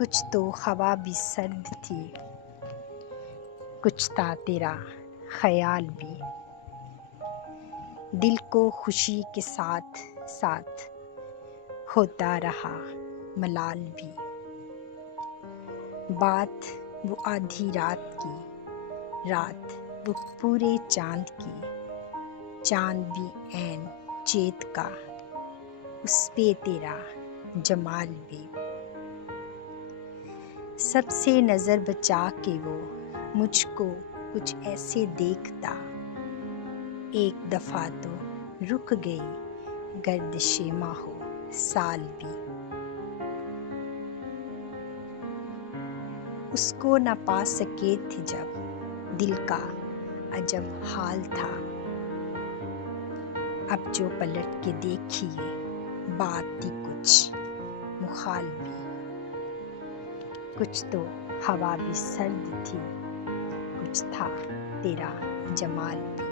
कुछ तो हवा भी सर्द थी, कुछ था तेरा ख्याल भी। दिल को खुशी के साथ साथ होता रहा मलाल भी। बात वो आधी रात की, रात वो पूरे चांद की, चांद भी ऐन चेत का, उस पे तेरा जमाल भी। सबसे नज़र बचा के वो मुझको कुछ ऐसे देखता, एक दफ़ा तो रुक गई गर्दिशे माहो साल भी। उसको न पा सके थे जब दिल का अजब हाल था। अब जो पलट के देखिए बात थी कुछ मुखाल भी। कुछ तो हवा भी सर्द थी, कुछ था तेरा जमाल भी।